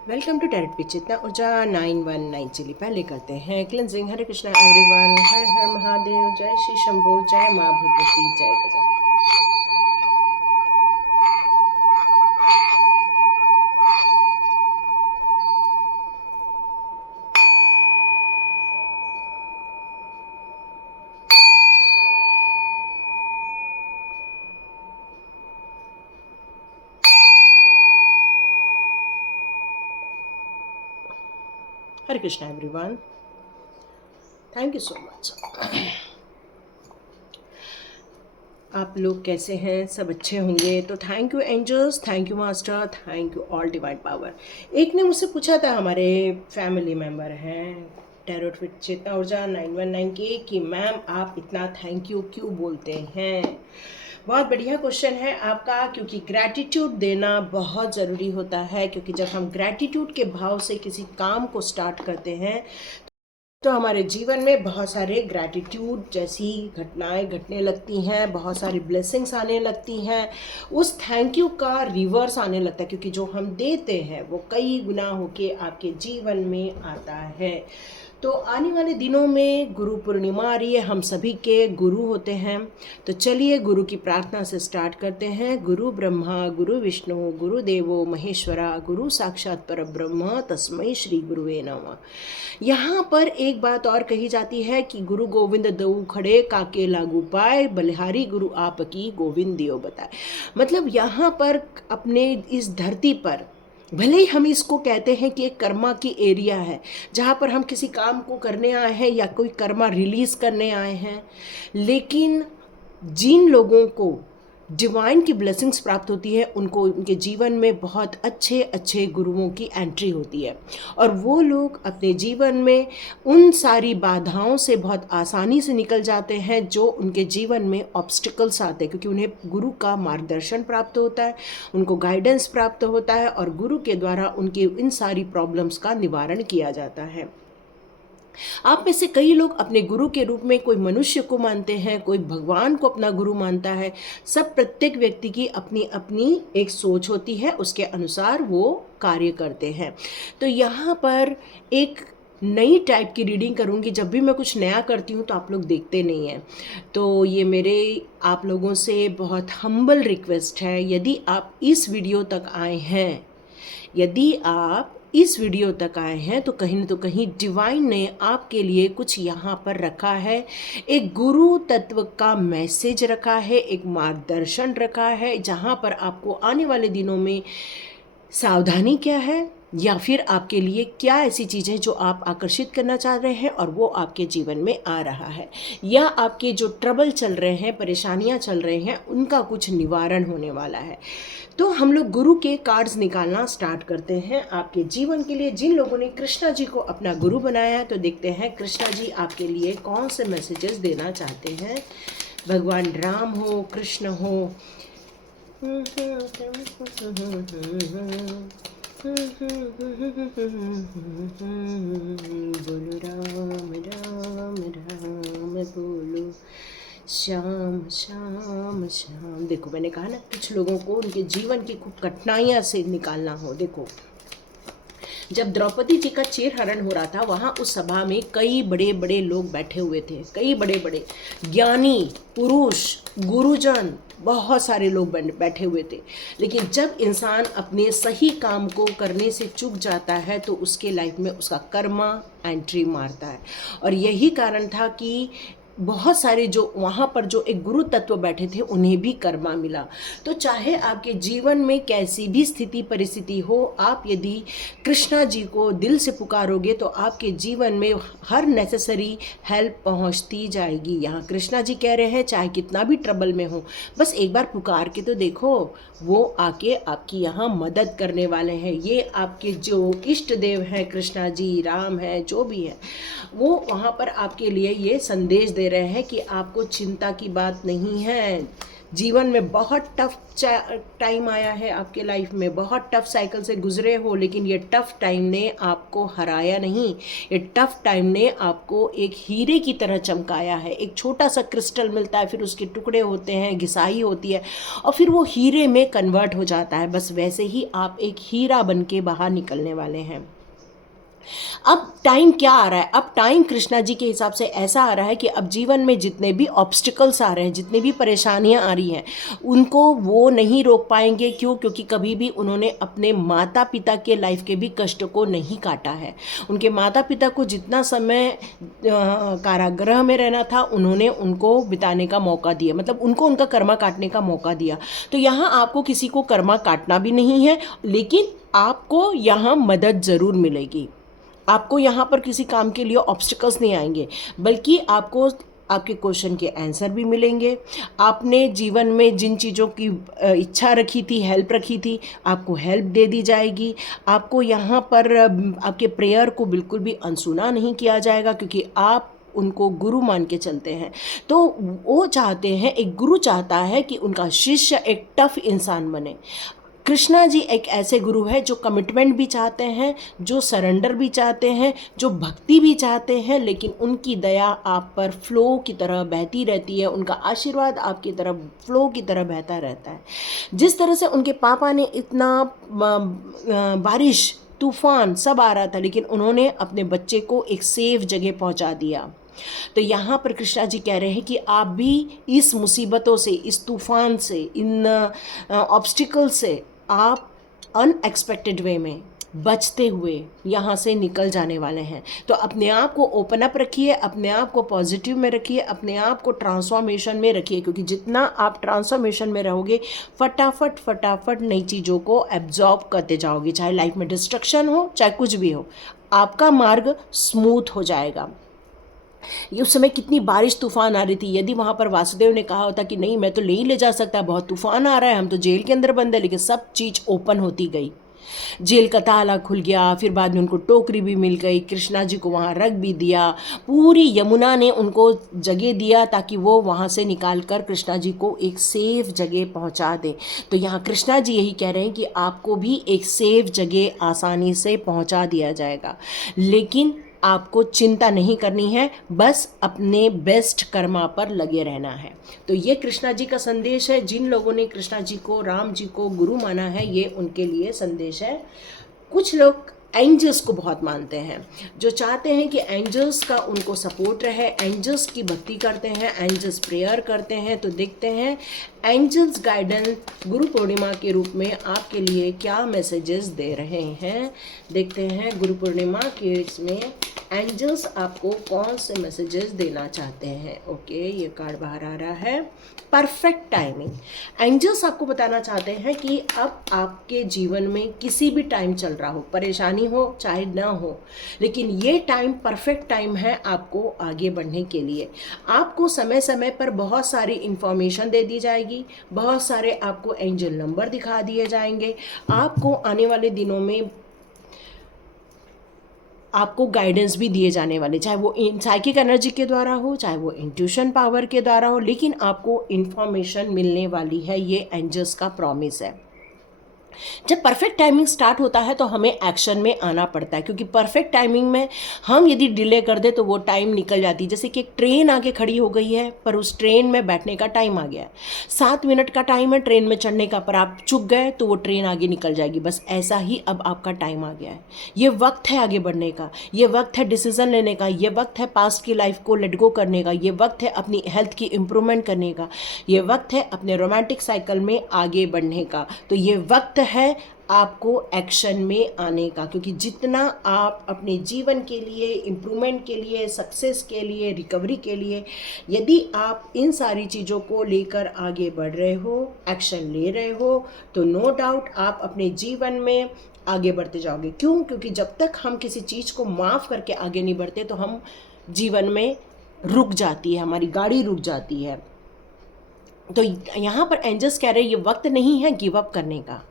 Welcome to tarot pitch Chetna Urja 919। चलिए पहले करते हैं क्लिनजिंग। हरे कृष्णा एवरीवन, हर हर महादेव, जय श्री शंभू, जय माँ भगवती, जय Gajanan. Hare Krishna everyone, thank you so much. आप लोग कैसे हैं? सब अच्छे होंगे तो thank you angels, thank you master, thank you all divine power. एक ने मुझसे पूछा था, हमारे फैमिली मेम्बर हैं टैरोट विद चेतना ऊर्जा 919 के, कि मैम आप इतना थैंक यू क्यों बोलते हैं। बहुत बढ़िया क्वेश्चन है आपका, क्योंकि ग्रैटिट्यूड देना बहुत ज़रूरी होता है। क्योंकि जब हम ग्रैटिट्यूड के भाव से किसी काम को स्टार्ट करते हैं तो हमारे जीवन में बहुत सारे ग्रैटिट्यूड जैसी घटनाएं घटने लगती हैं, बहुत सारी ब्लेसिंग्स आने लगती हैं। उस थैंक यू का रिवर्स आने लगता है, क्योंकि जो हम देते हैं वो कई गुना होके आपके जीवन में आता है। तो आने वाले दिनों में गुरु पूर्णिमा आ रही है, हम सभी के गुरु होते हैं। तो चलिए गुरु की प्रार्थना से स्टार्ट करते हैं। गुरु ब्रह्मा गुरु विष्णु गुरु देवो महेश्वरा, गुरु साक्षात परब्रह्म, तस्मै श्री गुरुवे नमः। यहाँ पर एक बात और कही जाती है कि गुरु गोविंद दऊ खड़े काके लागू पाए, बलिहारी गुरु आपकी गोविंद दियो बताए। मतलब यहाँ पर अपने इस धरती पर भले ही हम इसको कहते हैं कि एक कर्मा की एरिया है, जहाँ पर हम किसी काम को करने आए हैं या कोई कर्मा रिलीज करने आए हैं, लेकिन जिन लोगों को डिवाइन की ब्लेसिंग्स प्राप्त होती है उनको उनके जीवन में बहुत अच्छे अच्छे गुरुओं की एंट्री होती है, और वो लोग अपने जीवन में उन सारी बाधाओं से बहुत आसानी से निकल जाते हैं जो उनके जीवन में ऑब्स्टिकल्स आते हैं, क्योंकि उन्हें गुरु का मार्गदर्शन प्राप्त होता है, उनको गाइडेंस प्राप्त होता है, और गुरु के द्वारा उनके इन सारी प्रॉब्लम्स का निवारण किया जाता है। आप में से कई लोग अपने गुरु के रूप में कोई मनुष्य को मानते हैं, कोई भगवान को अपना गुरु मानता है। सब प्रत्येक व्यक्ति की अपनी अपनी एक सोच होती है, उसके अनुसार वो कार्य करते हैं। तो यहाँ पर एक नई टाइप की रीडिंग करूँगी। जब भी मैं कुछ नया करती हूँ तो आप लोग देखते नहीं हैं, तो ये मेरे आप लोगों से बहुत हम्बल रिक्वेस्ट है। यदि आप इस वीडियो तक आए हैं, यदि आप इस वीडियो तक आए हैं तो कहीं न तो कहीं डिवाइन ने आपके लिए कुछ यहाँ पर रखा है। एक गुरु तत्व का मैसेज रखा है, एक मार्गदर्शन रखा है, जहाँ पर आपको आने वाले दिनों में सावधानी क्या है, या फिर आपके लिए क्या ऐसी चीज़ें जो आप आकर्षित करना चाह रहे हैं और वो आपके जीवन में आ रहा है, या आपके जो ट्रबल चल रहे हैं, परेशानियां चल रहे हैं, उनका कुछ निवारण होने वाला है। तो हम लोग गुरु के कार्ड्स निकालना स्टार्ट करते हैं आपके जीवन के लिए। जिन लोगों ने कृष्णा जी को अपना गुरु बनाया है, तो देखते हैं कृष्णा जी आपके लिए कौन से मैसेजेस देना चाहते हैं। भगवान राम हो, कृष्ण हो, बोलो राम राम राम बोलो, श्याम श्याम श्याम। देखो मैंने कहा ना, कुछ लोगों को उनके जीवन की खूब कठिनाइयाँ से निकालना हो। देखो जब द्रौपदी जी का चीरहरण हो रहा था, वहाँ उस सभा में कई बड़े बड़े लोग बैठे हुए थे, कई बड़े बड़े ज्ञानी पुरुष, गुरुजन, बहुत सारे लोग बैठे हुए थे। लेकिन जब इंसान अपने सही काम को करने से चूक जाता है तो उसके लाइफ में उसका कर्मा एंट्री मारता है। और यही कारण था कि बहुत सारे जो वहाँ पर जो एक गुरु तत्व बैठे थे उन्हें भी कर्मा मिला। तो चाहे आपके जीवन में कैसी भी स्थिति परिस्थिति हो, आप यदि कृष्णा जी को दिल से पुकारोगे तो आपके जीवन में हर नेसेसरी हेल्प पहुँचती जाएगी। यहाँ कृष्णा जी कह रहे हैं चाहे कितना भी ट्रबल में हो, बस एक बार पुकार के तो देखो, वो आके आपकी यहाँ मदद करने वाले हैं। ये आपके जो इष्ट देव हैं, कृष्णा जी, राम है, जो भी है, वो वहाँ पर आपके लिए ये संदेश दे रहे हैं कि आपको चिंता की बात नहीं है। जीवन में बहुत टफ टाइम आया है आपके लाइफ में, बहुत टफ साइकिल से गुजरे हो, लेकिन ये टफ टाइम ने आपको हराया नहीं। ये टफ टाइम ने आपको एक हीरे की तरह चमकाया है। एक छोटा सा क्रिस्टल मिलता है, फिर उसके टुकड़े होते हैं, घिसाई होती है और फिर वो हीरे में कन्वर्ट हो जाता है। बस वैसे ही आप एक हीरा बन के बाहर निकलने वाले हैं। अब टाइम क्या आ रहा है? अब टाइम कृष्णा जी के हिसाब से ऐसा आ रहा है कि अब जीवन में जितने भी ऑब्स्टिकल्स आ रहे हैं, जितने भी परेशानियां आ रही हैं, उनको वो नहीं रोक पाएंगे। क्यों? क्योंकि कभी भी उन्होंने अपने माता पिता के लाइफ के भी कष्ट को नहीं काटा है। उनके माता पिता को जितना समय कारागृह में रहना था, उन्होंने उनको बिताने का मौका दिया, मतलब उनको उनका कर्मा काटने का मौका दिया। तो यहाँ आपको किसी को कर्मा काटना भी नहीं है, लेकिन आपको यहाँ मदद ज़रूर मिलेगी। आपको यहाँ पर किसी काम के लिए ऑब्स्टिकल्स नहीं आएंगे, बल्कि आपको आपके क्वेश्चन के आंसर भी मिलेंगे। आपने जीवन में जिन चीज़ों की इच्छा रखी थी, हेल्प रखी थी, आपको हेल्प दे दी जाएगी। आपको यहाँ पर आपके प्रेयर को बिल्कुल भी अनसुना नहीं किया जाएगा, क्योंकि आप उनको गुरु मान के चलते हैं। तो वो चाहते हैं, एक गुरु चाहता है कि उनका शिष्य एक टफ इंसान बने। कृष्णा जी एक ऐसे गुरु है जो कमिटमेंट भी चाहते हैं, जो सरेंडर भी चाहते हैं, जो भक्ति भी चाहते हैं, लेकिन उनकी दया आप पर फ्लो की तरह बहती रहती है। उनका आशीर्वाद आपकी तरफ फ्लो की तरह बहता रहता है। जिस तरह से उनके पापा ने इतना बारिश तूफान सब आ रहा था, लेकिन उन्होंने अपने बच्चे को एक सेफ जगह पहुंचा दिया। तो यहाँ पर कृष्णा जी कह रहे हैं कि आप भी इस मुसीबतों से, इस तूफान से, इन ऑब्स्टिकल से आप अनएक्सपेक्टेड वे में बचते हुए यहाँ से निकल जाने वाले हैं। तो अपने आप को ओपन अप रखिए, अपने आप को पॉजिटिव में रखिए, अपने आप को ट्रांसफॉर्मेशन में रखिए, क्योंकि जितना आप ट्रांसफॉर्मेशन में रहोगे, फटाफट फटाफट नई चीज़ों को एब्जॉर्ब करते जाओगे। चाहे लाइफ में डिस्ट्रक्शन हो, चाहे कुछ भी हो, आपका मार्ग स्मूथ हो जाएगा। ये उस समय कितनी बारिश तूफान आ रही थी। यदि वहाँ पर वासुदेव ने कहा होता कि नहीं, मैं तो ले जा सकता, बहुत तूफान आ रहा है, हम तो जेल के अंदर बंद है, लेकिन सब चीज़ ओपन होती गई। जेल का ताला खुल गया, फिर बाद में उनको टोकरी भी मिल गई, कृष्णा जी को वहाँ रख भी दिया, पूरी यमुना ने उनको जगह दिया ताकि वो वहाँ से निकाल कर कृष्णा जी को एक सेफ जगह पहुँचा दे। तो यहाँ कृष्णा जी यही कह रहे हैं कि आपको भी एक सेफ जगह आसानी से पहुँचा दिया जाएगा, लेकिन आपको चिंता नहीं करनी है, बस अपने बेस्ट कर्मा पर लगे रहना है। तो ये कृष्णा जी का संदेश है। जिन लोगों ने कृष्णा जी को, राम जी को गुरु माना है, ये उनके लिए संदेश है। कुछ लोग एंजल्स को बहुत मानते हैं, जो चाहते हैं कि एंजल्स का उनको सपोर्ट रहे, एंजल्स की भक्ति करते हैं, एंजल्स प्रेयर करते हैं। तो देखते हैं एंजल्स गाइडेंस गुरु पूर्णिमा के रूप में आपके लिए क्या मैसेजेस दे रहे हैं। देखते हैं गुरु पूर्णिमा के इसमें एंजल्स आपको कौन से मैसेजेस देना चाहते हैं। ओके, ये कार्ड बाहर आ रहा है। Perfect timing. एंजल्स आपको बताना चाहते हैं कि अब आपके जीवन में किसी भी टाइम चल रहा हो, परेशानी हो चाहे ना हो, लेकिन ये टाइम परफेक्ट टाइम है आपको आगे बढ़ने के लिए। आपको समय समय पर बहुत सारी इंफॉर्मेशन दे दी जाएगी, बहुत सारे आपको एंजल नंबर दिखा दिए जाएंगे। आपको आने वाले दिनों में आपको गाइडेंस भी दिए जाने वाले, चाहे वो साइकिक एनर्जी के द्वारा हो, चाहे वो इंट्यूशन पावर के द्वारा हो, लेकिन आपको इन्फॉर्मेशन मिलने वाली है। ये एंजल्स का प्रॉमिस है। जब परफेक्ट टाइमिंग स्टार्ट होता है तो हमें एक्शन में आना पड़ता है, क्योंकि परफेक्ट टाइमिंग में हम यदि डिले कर दे तो वो टाइम निकल जाती है। जैसे कि एक ट्रेन आगे खड़ी हो गई है, पर उस ट्रेन में बैठने का टाइम आ गया है, 7 मिनट का टाइम है ट्रेन में चढ़ने का, पर आप चुक गए तो वो ट्रेन आगे निकल जाएगी। बस ऐसा ही अब आपका टाइम आ गया है। ये वक्त है आगे बढ़ने का, ये वक्त है डिसीजन लेने का, ये वक्त है पास्ट की लाइफ को लेट गो करने का, ये वक्त है अपनी हेल्थ की इम्प्रूवमेंट करने का, ये वक्त है अपने रोमांटिक साइकिल में आगे बढ़ने का। तो ये वक्त है आपको एक्शन में आने का, क्योंकि जितना आप अपने जीवन के लिए, इम्प्रूवमेंट के लिए, सक्सेस के लिए, रिकवरी के लिए, यदि आप इन सारी चीज़ों को लेकर आगे बढ़ रहे हो, एक्शन ले रहे हो, तो नो डाउट आप अपने जीवन में आगे बढ़ते जाओगे। क्यों? क्योंकि जब तक हम किसी चीज़ को माफ़ करके आगे नहीं बढ़ते तो हम जीवन में रुक जाती है, हमारी गाड़ी रुक जाती है। तो यहाँ पर एंजल्स कह रहे हैं ये वक्त नहीं है गिव अप करने का।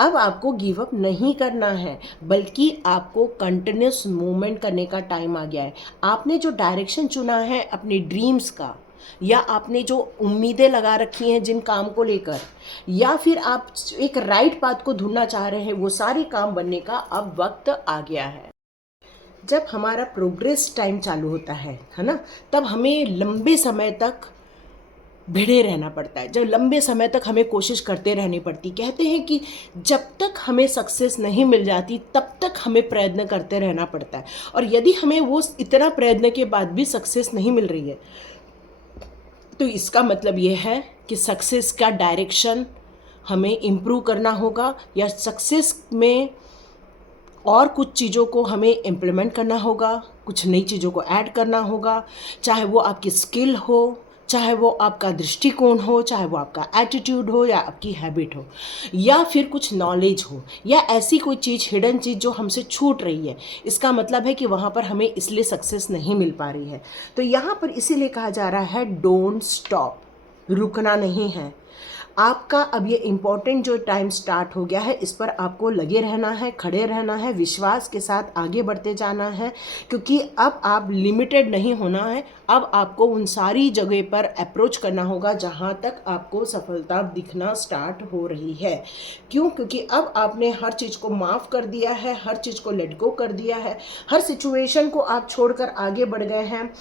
अब आपको गिव अप नहीं करना है, बल्कि आपको कंटिन्यूस मूवमेंट करने का टाइम आ गया है। आपने जो डायरेक्शन चुना है अपने ड्रीम्स का, या आपने जो उम्मीदें लगा रखी हैं जिन काम को लेकर, या फिर आप एक राइट पाथ को ढूंढना चाह रहे हैं, वो सारे काम बनने का अब वक्त आ गया है। जब हमारा प्रोग्रेस टाइम चालू होता है ना, तब हमें लंबे समय तक भिड़े रहना पड़ता है, जब लंबे समय तक हमें कोशिश करते रहनी पड़ती। कहते हैं कि जब तक हमें सक्सेस नहीं मिल जाती तब तक हमें प्रयत्न करते रहना पड़ता है, और यदि हमें वो इतना प्रयत्न के बाद भी सक्सेस नहीं मिल रही है तो इसका मतलब ये है कि सक्सेस का डायरेक्शन हमें इम्प्रूव करना होगा, या सक्सेस में और कुछ चीज़ों को हमें इम्प्लीमेंट करना होगा, कुछ नई चीज़ों को ऐड करना होगा, चाहे वो आपकी स्किल हो, चाहे वो आपका दृष्टिकोण हो, चाहे वो आपका एटीट्यूड हो, या आपकी हैबिट हो, या फिर कुछ नॉलेज हो, या ऐसी कोई चीज़, हिडन चीज़ जो हमसे छूट रही है। इसका मतलब है कि वहाँ पर हमें इसलिए सक्सेस नहीं मिल पा रही है। तो यहाँ पर इसीलिए कहा जा रहा है डोंट स्टॉप, रुकना नहीं है। आपका अब ये इम्पॉर्टेंट जो टाइम स्टार्ट हो गया है, इस पर आपको लगे रहना है, खड़े रहना है, विश्वास के साथ आगे बढ़ते जाना है, क्योंकि अब आप लिमिटेड नहीं होना है। अब आपको उन सारी जगह पर अप्रोच करना होगा जहाँ तक आपको सफलता दिखना स्टार्ट हो रही है। क्यों? क्योंकि अब आपने हर चीज़ को माफ़ कर दिया है, हर चीज़ को लेट गो कर दिया है, हर सिचुएशन को आप छोड़कर आगे बढ़ गए हैं।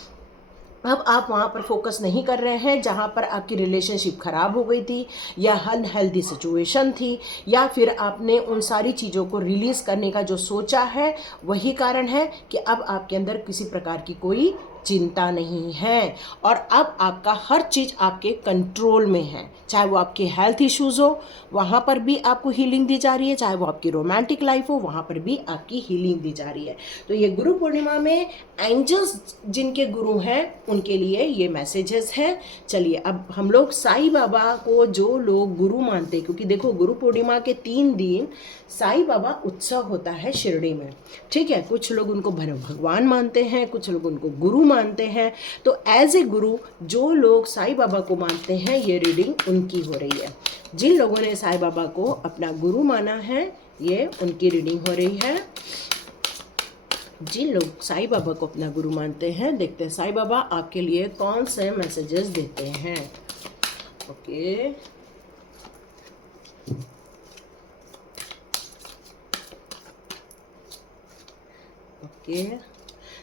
अब आप वहाँ पर फोकस नहीं कर रहे हैं जहाँ पर आपकी रिलेशनशिप ख़राब हो गई थी, या अनहेल्दी सिचुएशन थी, या फिर आपने उन सारी चीज़ों को रिलीज़ करने का जो सोचा है वही कारण है कि अब आपके अंदर किसी प्रकार की कोई चिंता नहीं है, और अब आपका हर चीज़ आपके कंट्रोल में है। चाहे वो आपके हेल्थ इश्यूज़ हो, वहाँ पर भी आपको हीलिंग दी जा रही है, चाहे वो आपकी रोमांटिक लाइफ हो, वहाँ पर भी आपकी हीलिंग दी जा रही है। तो ये गुरु पूर्णिमा में एंजल्स जिनके गुरु हैं उनके लिए ये मैसेजेस हैं। चलिए अब हम लोग साईं बाबा को जो लोग गुरु मानते हैं, क्योंकि देखो गुरु पूर्णिमा के 3 दिन साईं बाबा उत्सव होता है शिरडी में, ठीक है। कुछ लोग उनको भगवान मानते हैं, कुछ लोग उनको गुरु मानते हैं। तो एज ए गुरु जो लोग साईं बाबा को मानते हैं, ये रीडिंग उनकी हो रही है। जिन लोगों ने साईं बाबा को अपना गुरु माना है, ये उनकी रीडिंग हो रही है। जिन लोग साईं बाबा को अपना गुरु मानते हैं, देखते हैं साईं बाबा आपके लिए कौन से मैसेजेस देते हैं। ओके, ओके,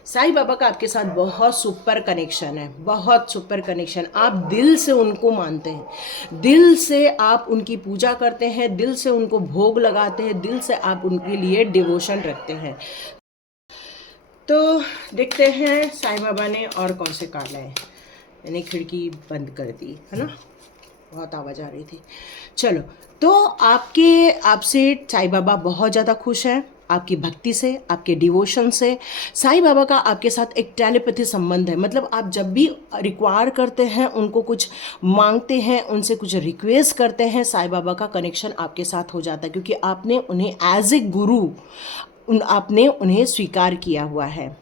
साईं बाबा का आपके साथ बहुत सुपर कनेक्शन है, बहुत सुपर कनेक्शन। आप दिल से उनको मानते हैं, दिल से आप उनकी पूजा करते हैं, दिल से उनको भोग लगाते हैं, दिल से आप उनके लिए डिवोशन रखते हैं। तो देखते हैं साईं बाबा ने और कौन से कार्ड लाए। मैंने खिड़की बंद कर दी है ना, बहुत आवाज़ आ रही थी। चलो, तो आपसे साईं बाबा बहुत ज़्यादा खुश हैं, आपकी भक्ति से, आपके डिवोशन से। साईं बाबा का आपके साथ एक टेलीपैथी संबंध है, मतलब आप जब भी रिक्वायर करते हैं, उनको कुछ मांगते हैं, उनसे कुछ रिक्वेस्ट करते हैं, साईं बाबा का कनेक्शन आपके साथ हो जाता है, क्योंकि आपने उन्हें एज ए गुरु आपने उन्हें स्वीकार किया हुआ है।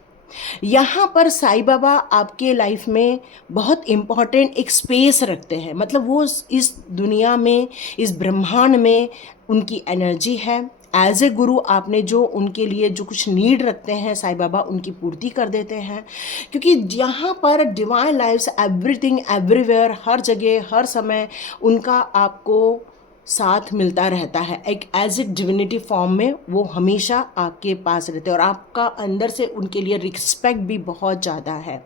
यहाँ पर साईं बाबा आपके लाइफ में बहुत इम्पॉर्टेंट एक स्पेस रखते हैं, मतलब वो इस दुनिया में, इस ब्रह्मांड में उनकी एनर्जी है। एज ए गुरु आपने जो उनके लिए जो कुछ नीड रखते हैं, साईं बाबा उनकी पूर्ति कर देते हैं, क्योंकि यहाँ पर डिवाइन लाइफ्स एवरीथिंग एवरीवेयर, हर जगह हर समय उनका आपको साथ मिलता रहता है। एक एज ए डिविनिटी फॉर्म में वो हमेशा आपके पास रहते हैं, और आपका अंदर से उनके लिए रिस्पेक्ट भी बहुत ज़्यादा है।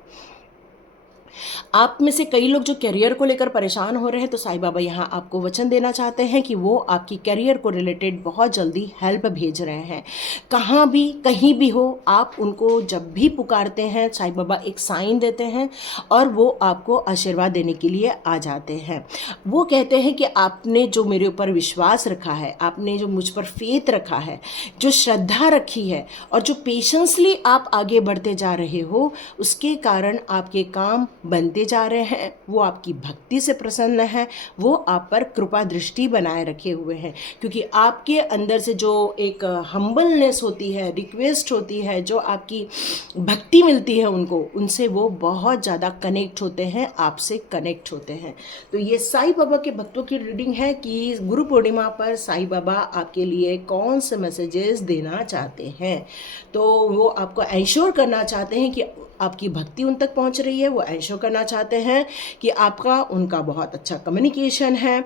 आप में से कई लोग जो करियर को लेकर परेशान हो रहे हैं, तो साईं बाबा यहाँ आपको वचन देना चाहते हैं कि वो आपकी करियर को रिलेटेड बहुत जल्दी हेल्प भेज रहे हैं। कहाँ भी, कहीं भी हो, आप उनको जब भी पुकारते हैं, साईं बाबा एक साइन देते हैं और वो आपको आशीर्वाद देने के लिए आ जाते हैं। वो कहते हैं कि आपने जो मेरे ऊपर विश्वास रखा है, आपने जो मुझ पर फेथ रखा है, जो श्रद्धा रखी है, और जो पेशेंसली आप आगे बढ़ते जा रहे हो, उसके कारण आपके काम बनते जा रहे हैं। वो आपकी भक्ति से प्रसन्न है, वो आप पर कृपा दृष्टि बनाए रखे हुए हैं, क्योंकि आपके अंदर से जो एक हम्बलनेस होती है, रिक्वेस्ट होती है, जो आपकी भक्ति मिलती है उनको, उनसे वो बहुत ज़्यादा कनेक्ट होते हैं, आपसे कनेक्ट होते हैं। तो ये साईं बाबा के भक्तों की रीडिंग है कि गुरु पूर्णिमा पर साईं बाबा आपके लिए कौन से मैसेजेस देना चाहते हैं। तो वो आपको एंश्योर करना चाहते हैं कि आपकी भक्ति उन तक पहुंच रही है, वो एंश्योर करना चाहते हैं कि आपका उनका बहुत अच्छा कम्युनिकेशन है।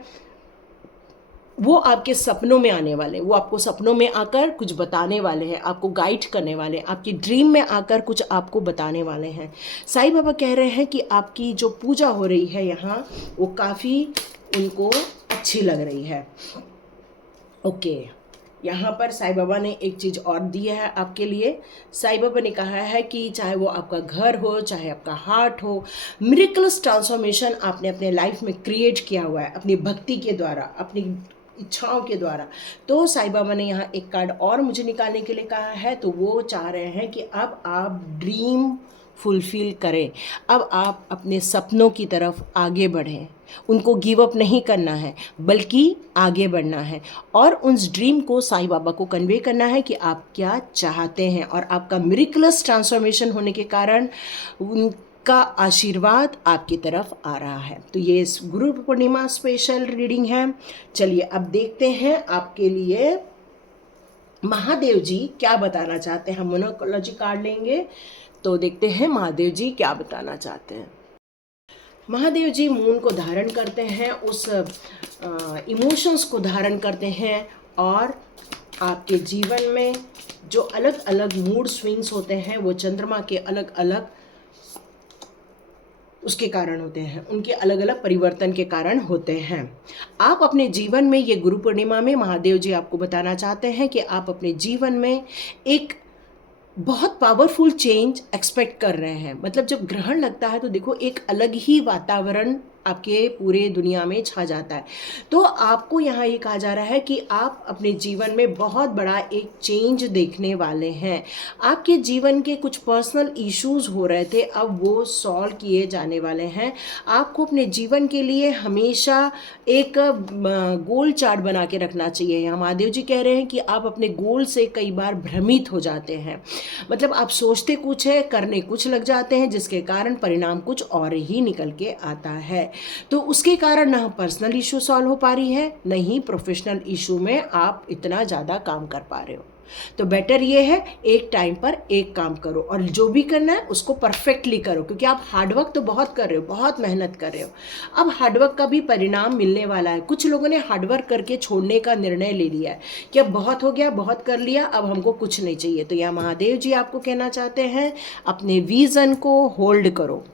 वो आपके सपनों में आने वाले, वो आपको सपनों में आकर कुछ बताने वाले हैं, आपको गाइड करने वाले हैं, आपकी ड्रीम में आकर कुछ आपको बताने वाले हैं। साईं बाबा कह रहे हैं कि आपकी जो पूजा हो रही है यहाँ, वो काफ़ी उनको अच्छी लग रही है। ओके, यहाँ पर साईं बाबा ने एक चीज़ और दी है आपके लिए। साईं बाबा ने कहा है कि चाहे वो आपका घर हो, चाहे आपका हार्ट हो, मिरेकलस ट्रांसफॉर्मेशन आपने अपने लाइफ में क्रिएट किया हुआ है अपनी भक्ति के द्वारा, अपनी इच्छाओं के द्वारा। तो साईं बाबा ने यहाँ एक कार्ड और मुझे निकालने के लिए कहा है। तो वो चाह रहे हैं कि अब आप ड्रीम फुलफिल करें, अब आप अपने सपनों की तरफ आगे बढ़ें, उनको गिव अप नहीं करना है बल्कि आगे बढ़ना है और उस ड्रीम को साईं बाबा को कन्वे करना है कि आप क्या चाहते हैं। और आपका मिरेकलस ट्रांसफॉर्मेशन होने के कारण उनका आशीर्वाद आपकी तरफ आ रहा है। तो ये इस गुरु पूर्णिमा स्पेशल रीडिंग है। चलिए अब देखते हैं आपके लिए महादेव जी क्या बताना चाहते हैं। हम मोनोकोलॉजी कार्ड लेंगे तो देखते हैं महादेव जी क्या बताना चाहते हैं। महादेव जी मून को धारण करते हैं, उस इमोशंस को धारण करते हैं और आपके जीवन में जो अलग अलग मूड स्विंग्स होते हैं वो चंद्रमा के अलग अलग उसके कारण होते हैं, उनके अलग अलग परिवर्तन के कारण होते हैं। आप अपने जीवन में ये गुरु पूर्णिमा में महादेव जी आपको बताना चाहते हैं कि आप अपने जीवन में एक बहुत पावरफुल चेंज एक्सपेक्ट कर रहे हैं। मतलब जब ग्रहण लगता है तो देखो एक अलग ही वातावरण आपके पूरे दुनिया में छा जाता है। तो आपको यहाँ ये कहा जा रहा है कि आप अपने जीवन में बहुत बड़ा एक चेंज देखने वाले हैं। आपके जीवन के कुछ पर्सनल इश्यूज हो रहे थे, अब वो सॉल्व किए जाने वाले हैं। आपको अपने जीवन के लिए हमेशा एक गोल चार्ट बना के रखना चाहिए। यहाँ महादेव जी कह रहे हैं कि आप अपने गोल से कई बार भ्रमित हो जाते हैं। मतलब आप सोचते कुछ है, करने कुछ लग जाते हैं, जिसके कारण परिणाम कुछ और ही निकल के आता है। तो उसके कारण ना पर्सनल इशू सॉल्व हो पा रही है, न ही प्रोफेशनल इशू में आप इतना ज़्यादा काम कर पा रहे हो। तो बेटर ये है एक टाइम पर एक काम करो और जो भी करना है उसको परफेक्टली करो, क्योंकि आप हार्डवर्क तो बहुत कर रहे हो, बहुत मेहनत कर रहे हो। अब हार्डवर्क का भी परिणाम मिलने वाला है। कुछ लोगों ने हार्डवर्क करके छोड़ने का निर्णय ले लिया है कि अब बहुत हो गया, बहुत कर लिया, अब हमको कुछ नहीं चाहिए। तो यहाँ महादेव जी आपको कहना चाहते हैं अपने विजन को होल्ड करो,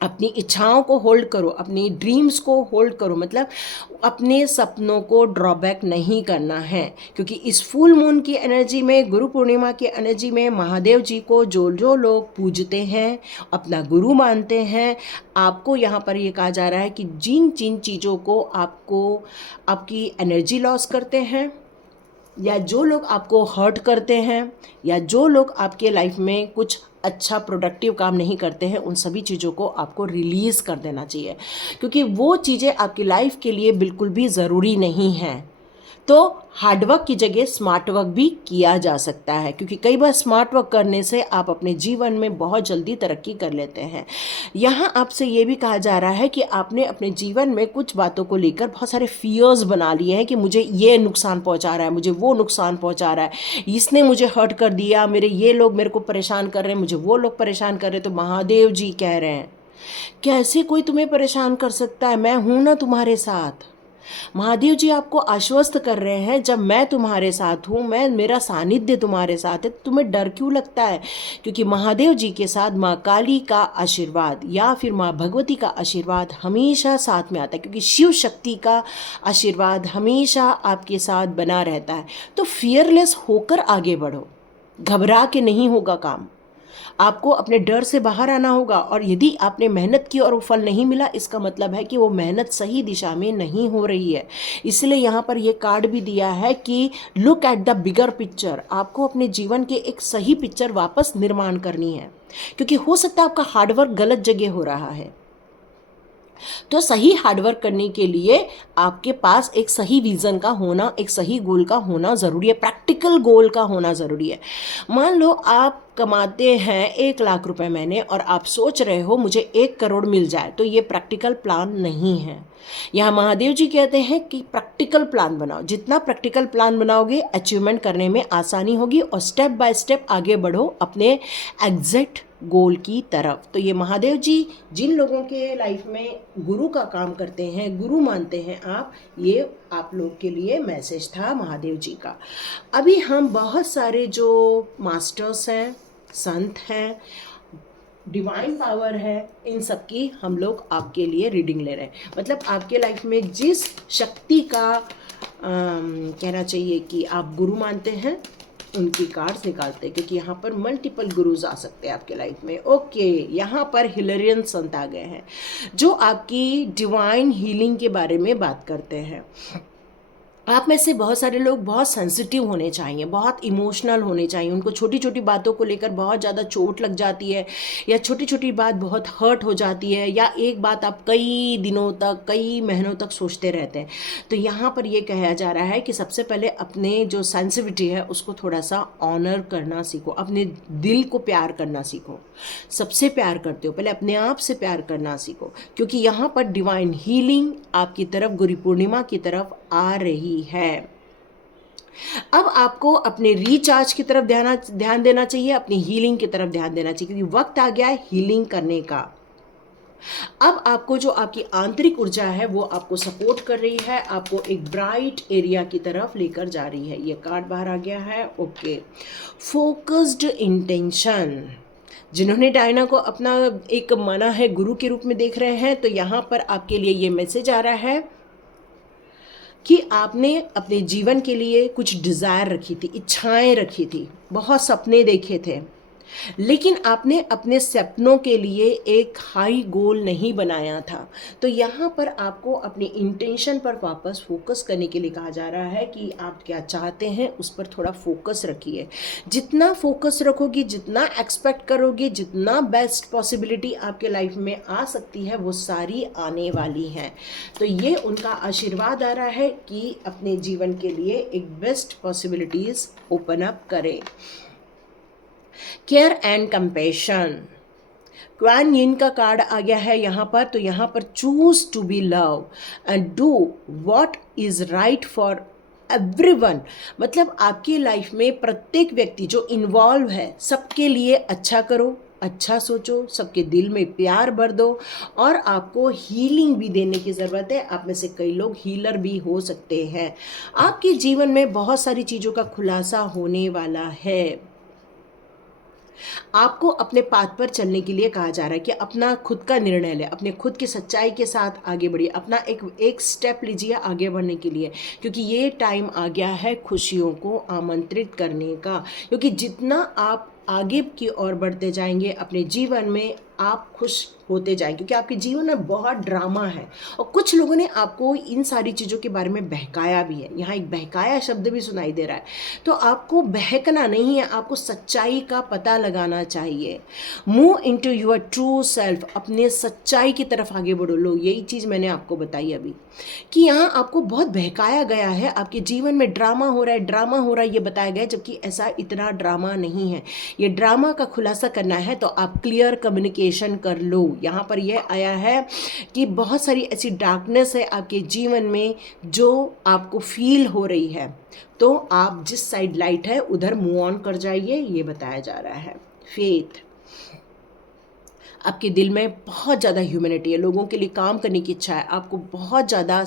अपनी इच्छाओं को होल्ड करो, अपनी ड्रीम्स को होल्ड करो। मतलब अपने सपनों को ड्रॉबैक नहीं करना है, क्योंकि इस फुल मून की एनर्जी में, गुरु पूर्णिमा की एनर्जी में महादेव जी को जो जो लोग पूजते हैं, अपना गुरु मानते हैं, आपको यहाँ पर ये कहा जा रहा है कि जिन जिन चीज़ों को आपको आपकी एनर्जी लॉस करते हैं, या जो लोग आपको हर्ट करते हैं, या जो लोग आपके लाइफ में कुछ अच्छा प्रोडक्टिव काम नहीं करते हैं, उन सभी चीज़ों को आपको रिलीज़ कर देना चाहिए, क्योंकि वो चीज़ें आपकी लाइफ के लिए बिल्कुल भी ज़रूरी नहीं हैं। तो हार्डवर्क की जगह स्मार्ट वर्क भी किया जा सकता है, क्योंकि कई बार स्मार्ट वर्क करने से आप अपने जीवन में बहुत जल्दी तरक्की कर लेते हैं। यहाँ आपसे ये भी कहा जा रहा है कि आपने अपने जीवन में कुछ बातों को लेकर बहुत सारे फियर्स बना लिए हैं कि मुझे ये नुकसान पहुँचा रहा है, मुझे वो नुकसान पहुँचा रहा है, इसने मुझे हर्ट कर दिया, मेरे ये लोग मेरे को परेशान कर रहे हैं, मुझे वो लोग परेशान कर रहे हैं। तो महादेव जी कह रहे हैं कैसे कोई तुम्हें परेशान कर सकता है, मैं हूँ ना तुम्हारे साथ। महादेव जी आपको आश्वस्त कर रहे हैं जब मैं तुम्हारे साथ हूँ, मेरा सानिध्य तुम्हारे साथ है, तुम्हें डर क्यों लगता है? क्योंकि महादेव जी के साथ माँ काली का आशीर्वाद या फिर माँ भगवती का आशीर्वाद हमेशा साथ में आता है, क्योंकि शिव शक्ति का आशीर्वाद हमेशा आपके साथ बना रहता है। तो फियरलेस होकर आगे बढ़ो, घबरा के नहीं होगा काम। आपको अपने डर से बाहर आना होगा, और यदि आपने मेहनत की और वो फल नहीं मिला, इसका मतलब है कि वो मेहनत सही दिशा में नहीं हो रही है। इसलिए यहाँ पर ये कार्ड भी दिया है कि look at the bigger picture. आपको अपने जीवन के एक सही पिक्चर वापस निर्माण करनी है, क्योंकि हो सकता है आपका हार्डवर्क गलत जगह हो रहा है। तो सही हार्डवर्क करने के लिए आपके पास एक सही विज़न का होना, एक सही गोल का होना ज़रूरी है, प्रैक्टिकल गोल का होना ज़रूरी है। मान लो आप कमाते हैं 1 लाख रुपए महीने और आप सोच रहे हो मुझे 1 करोड़ मिल जाए, तो ये प्रैक्टिकल प्लान नहीं है। यहाँ महादेव जी कहते हैं कि प्रैक्टिकल प्लान बनाओ। जितना प्रैक्टिकल प्लान बनाओगे अचीवमेंट करने में आसानी होगी, और स्टेप बाय स्टेप आगे बढ़ो अपने एग्जैक्ट गोल की तरफ। तो ये महादेव जी जिन लोगों के लाइफ में गुरु का काम करते हैं, गुरु मानते हैं आप, ये आप लोग के लिए मैसेज था महादेव जी का। अभी हम बहुत सारे जो मास्टर्स हैं, संत हैं, डिवाइन पावर है, इन सब की हम लोग आपके लिए रीडिंग ले रहे हैं। मतलब आपके लाइफ में जिस शक्ति का कहना चाहिए कि आप गुरु मानते हैं, उनकी कार्ड्स निकालते हैं, क्योंकि यहाँ पर मल्टीपल गुरुज आ सकते हैं आपके लाइफ में। ओके, यहाँ पर हिलेरियन संत आ गए हैं जो आपकी डिवाइन हीलिंग के बारे में बात करते हैं। आप में से बहुत सारे लोग बहुत सेंसिटिव होने चाहिए, बहुत इमोशनल होने चाहिए। उनको छोटी छोटी बातों को लेकर बहुत ज़्यादा चोट लग जाती है, या छोटी छोटी बात बहुत हर्ट हो जाती है, या एक बात आप कई दिनों तक, कई महीनों तक सोचते रहते हैं। तो यहाँ पर ये कहा जा रहा है कि सबसे पहले अपने जो सेंसिटिविटी है उसको थोड़ा सा ऑनर करना सीखो, अपने दिल को प्यार करना सीखो। सबसे प्यार करते हो, पहले अपने आप से प्यार करना सीखो, क्योंकि यहाँ पर डिवाइन हीलिंग आपकी तरफ, गुरु पूर्णिमा की तरफ आ रही है। अब आपको अपने रिचार्ज की तरफ ध्यान देना चाहिए, अपनी हीलिंग की तरफ ध्यान देना चाहिए, क्योंकि वक्त आ गया है हीलिंग करने का। अब आपको जो आपकी आंतरिक ऊर्जा है वो आपको सपोर्ट कर रही है, आपको एक ब्राइट एरिया की तरफ लेकर जा रही है। ये कार्ड बाहर आ गया है। Okay, focused intention. जिन्होंने डायना को अपना एक माना है, गुरु के रूप में देख रहे हैं, तो यहाँ पर आपके लिए ये मैसेज आ रहा है कि आपने अपने जीवन के लिए कुछ डिज़ायर रखी थी, इच्छाएं रखी थी, बहुत सपने देखे थे, लेकिन आपने अपने सपनों के लिए एक हाई गोल नहीं बनाया था। तो यहाँ पर आपको अपनी इंटेंशन पर वापस फोकस करने के लिए कहा जा रहा है कि आप क्या चाहते हैं उस पर थोड़ा फोकस रखिए। जितना फोकस रखोगे, जितना एक्सपेक्ट करोगे, जितना बेस्ट पॉसिबिलिटी आपके लाइफ में आ सकती है वो सारी आने वाली हैं। तो ये उनका आशीर्वाद आ रहा है कि अपने जीवन के लिए एक बेस्ट पॉसिबिलिटीज़ ओपन अप करें। केयर एंड कंपैशन, क्वान यिन का कार्ड आ गया है यहाँ पर। तो यहाँ पर choose to be love and do what is right for everyone. मतलब आपकी लाइफ में प्रत्येक व्यक्ति जो इन्वॉल्व है, सबके लिए अच्छा करो, अच्छा सोचो, सबके दिल में प्यार भर दो, और आपको हीलिंग भी देने की ज़रूरत है। आप में से कई लोग हीलर भी हो सकते हैं। आपके जीवन में बहुत सारी चीज़ों का खुलासा होने वाला है। आपको अपने पाथ पर चलने के लिए कहा जा रहा है कि अपना खुद का निर्णय ले, अपने खुद की सच्चाई के साथ आगे बढ़िए, अपना एक स्टेप लीजिए आगे बढ़ने के लिए, क्योंकि ये टाइम आ गया है खुशियों को आमंत्रित करने का। क्योंकि जितना आप आगे की ओर बढ़ते जाएंगे अपने जीवन में, आप खुश होते जाएंगे, क्योंकि आपके जीवन में बहुत ड्रामा है और कुछ लोगों ने आपको इन सारी चीज़ों के बारे में बहकाया भी है। यहाँ एक बहकाया शब्द भी सुनाई दे रहा है। तो आपको बहकना नहीं है, आपको सच्चाई का पता लगाना चाहिए। Move into your true self, अपने सच्चाई की तरफ आगे बढ़ो। लो, यही चीज़ मैंने आपको बताई अभी कि यहाँ आपको बहुत बहकाया गया है, आपके जीवन में ड्रामा हो रहा है, ड्रामा हो रहा है, ये बताया गया है, जबकि ऐसा इतना ड्रामा नहीं है। ये ड्रामा का खुलासा करना है तो आप क्लियर कम्युनिकेशन कर लो। यहाँ पर यह आया है कि बहुत सारी ऐसी डार्कनेस है आपके जीवन में जो आपको फील हो रही है, तो आप जिस साइड लाइट है उधर मूव ऑन कर जाइए, ये बताया जा रहा है। फेथ, आपके दिल में बहुत ज़्यादा ह्यूमैनिटी है, लोगों के लिए काम करने की इच्छा है, आपको बहुत ज़्यादा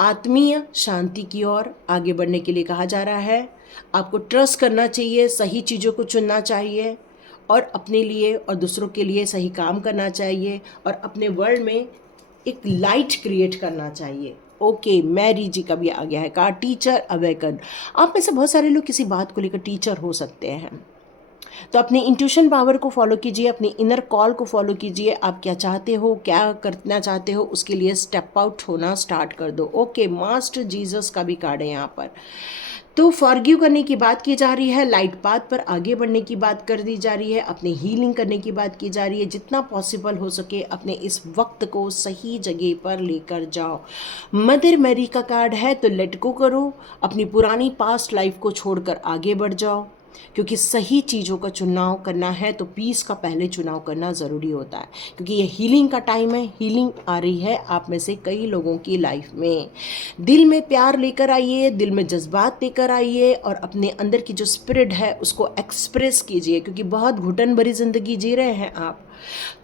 आत्मीय शांति की ओर आगे बढ़ने के लिए कहा जा रहा है। आपको ट्रस्ट करना चाहिए, सही चीज़ों को चुनना चाहिए, और अपने लिए और दूसरों के लिए सही काम करना चाहिए, और अपने वर्ल्ड में एक लाइट क्रिएट करना चाहिए। ओके, मैरी जी का भी आ गया है कार्ड, टीचर अवेकन। आप में से बहुत सारे लोग किसी बात को लेकर टीचर हो सकते हैं। तो अपनी इंट्यूशन पावर को फॉलो कीजिए, अपनी इनर कॉल को फॉलो कीजिए। आप क्या चाहते हो, क्या करना चाहते हो, उसके लिए स्टेप आउट होना स्टार्ट कर दो। ओके, मास्टर जीसस का भी कार्ड है यहाँ पर। तो फॉरगिव करने की बात की जा रही है, लाइट पाथ पर आगे बढ़ने की बात कर दी जा रही है, अपने हीलिंग करने की बात की जा रही है। जितना पॉसिबल हो सके अपने इस वक्त को सही जगह पर लेकर जाओ। मदर मैरी का कार्ड है, तो लेट गो करो, अपनी पुरानी पास्ट लाइफ को छोड़कर आगे बढ़ जाओ। क्योंकि सही चीज़ों का चुनाव करना है तो पीस का पहले चुनाव करना ज़रूरी होता है, क्योंकि ये हीलिंग का टाइम है। हीलिंग आ रही है आप में से कई लोगों की लाइफ में। दिल में प्यार लेकर आइए, दिल में जज्बात लेकर आइए और अपने अंदर की जो स्पिरिट है उसको एक्सप्रेस कीजिए, क्योंकि बहुत घुटन भरी ज़िंदगी जी रहे हैं आप।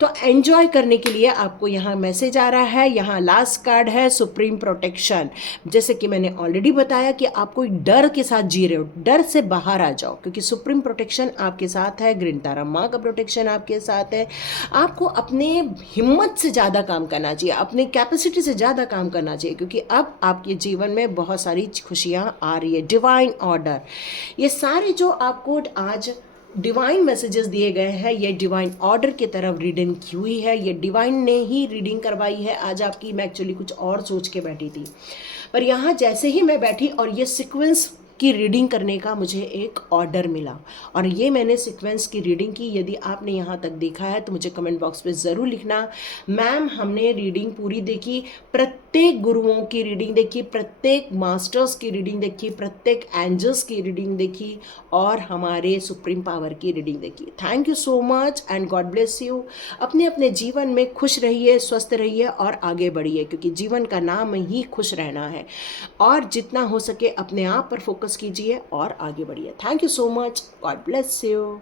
तो एंजॉय करने के लिए आपको यहाँ मैसेज आ रहा है, यहाँ लास्ट कार्ड है सुप्रीम प्रोटेक्शन। जैसे कि मैंने ऑलरेडी बताया कि आप कोई डर के साथ जी रहे हो, डर से बाहर आ जाओ, क्योंकि सुप्रीम प्रोटेक्शन आपके साथ है। ग्रीन तारा माँ का प्रोटेक्शन आपके साथ है। आपको अपने हिम्मत से ज़्यादा काम करना चाहिए, अपने कैपेसिटी से ज़्यादा काम करना चाहिए, क्योंकि अब आपके जीवन में बहुत सारी खुशियाँ आ रही है। डिवाइन ऑर्डर, ये सारे जो आपको आज डिवाइन मैसेजेस दिए गए हैं, ये डिवाइन ऑर्डर की तरफ रीडिंग की हुई है। ये डिवाइन ने ही रीडिंग करवाई है आज आपकी। मैं एक्चुअली कुछ और सोच के बैठी थी, पर यहाँ जैसे ही मैं बैठी और ये सीक्वेंस की रीडिंग करने का मुझे एक ऑर्डर मिला और ये मैंने सीक्वेंस की रीडिंग की। यदि आपने यहाँ तक देखा है तो मुझे कमेंट बॉक्स पे ज़रूर लिखना, मैम हमने रीडिंग पूरी देखी, प्रत्येक गुरुओं की रीडिंग देखी, प्रत्येक मास्टर्स की रीडिंग देखी, प्रत्येक एंजल्स की रीडिंग देखी और हमारे सुप्रीम पावर की रीडिंग देखी। Thank you so much and God bless you. अपने अपने जीवन में खुश रहिए, स्वस्थ रहिए और आगे बढ़िए, क्योंकि जीवन का नाम ही खुश रहना है। और जितना हो सके अपने आप पर फोकस कीजिए और आगे बढ़िए। Thank you so much, God bless you.